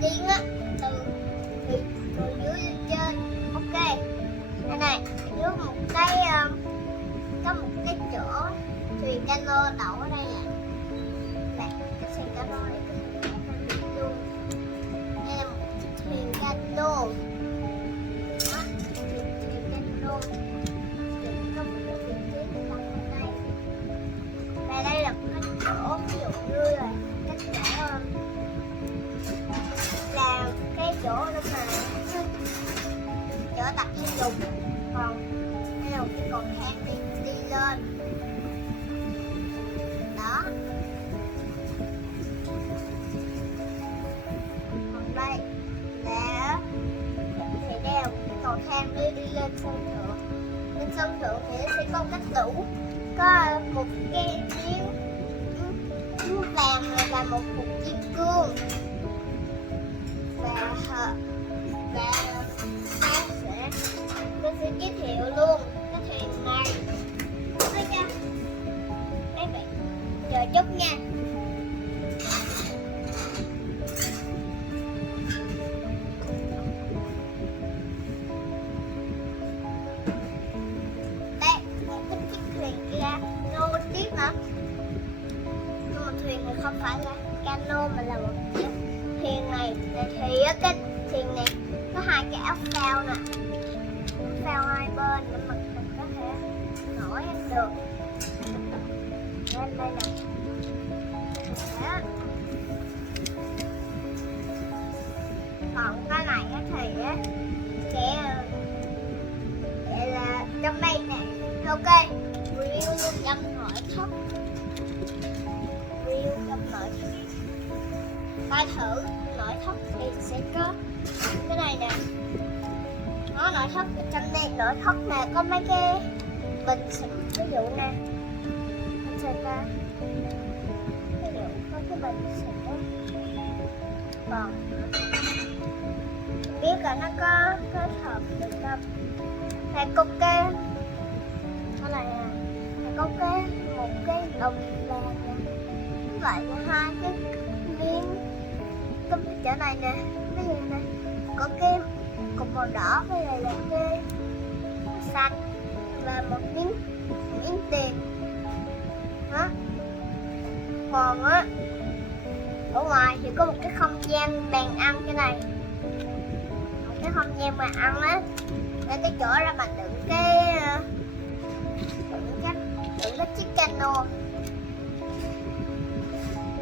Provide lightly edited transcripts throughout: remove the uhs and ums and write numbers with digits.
tiên á, từ từ, từ dưới lên trên. Ok, đây này, dưới một cái có một cái chỗ thuyền cano đậu ở đây nè. Đây, cái thuyền cano này cái thuyền cano luôn. Đây là một chiếc thuyền cano. Đó, thuyền cano. Có một cái vị trí đặt ở đây. Đây là một cái chỗ ví dụ như là cái chỗ là cái chỗ đó mà chỗ tập thể dục, còn đây là một cái cầu thang đi lên đó. Còn đây là thì đây là một cái cầu thang đi lên sân thượng. Lên sân thượng thì nó sẽ có một cái tủ, có một cái miếng vàng này là một cục kim cương, và tôi sẽ giới thiệu luôn cái thuyền này. Thấy chưa? Mấy bạn chờ chút nha. Đây, một cái chiếc thuyền kia nô tiếp hả? Nhưng mà thuyền này không phải là cano mà là một chiếc thuyền này thì cái thuyền này có hai cái áo phao nè, phao hai bên để mình có thể nổi lên được. Lên đây nè. Đó. Còn cái này thì sẽ là trong đây nè. Ok, review trong nội thất. Review trong nội thất. Coi thử nội thất thì sẽ có cái này nè. Nó nội thất trong đây, nội thất nè, có mấy cái bình xịt, ví dụ nè, mình sẽ ra ví dụ có cái bình xịt đó. Còn biết là nó có kết hợp được không? Này có cái này nè, này có một cái đồng vàng nè, với lại là hai cái miếng cái chỗ này nè, cái gì nè, có cái cục màu đỏ với lại là cái xanh và một miếng tiền đó. Còn á ở ngoài thì có một cái không gian bàn ăn, cái này một cái không gian bàn ăn á, là cái chỗ ra mà đựng cái chiếc cano.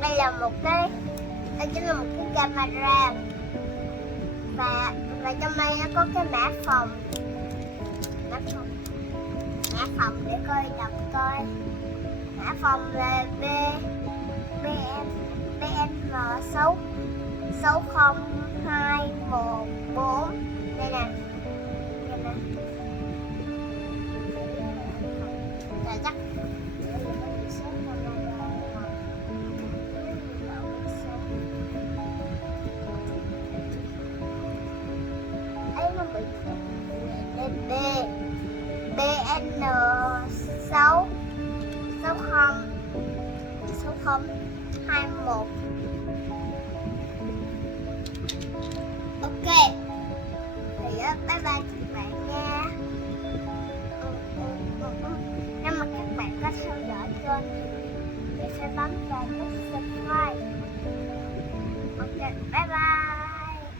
Đây là một cái, đây chính là một cái camera, và trong đây nó có cái mã phòng để coi đọc coi. Mã phòng là BN 60214. Đây nè, rồi chắc ấy nó bị BN 6021. Ok, thì bye bye các bạn nha. Nếu mà các bạn có theo dõi kênh thì sẽ bấm vào nút subscribe. Ok, bye bye.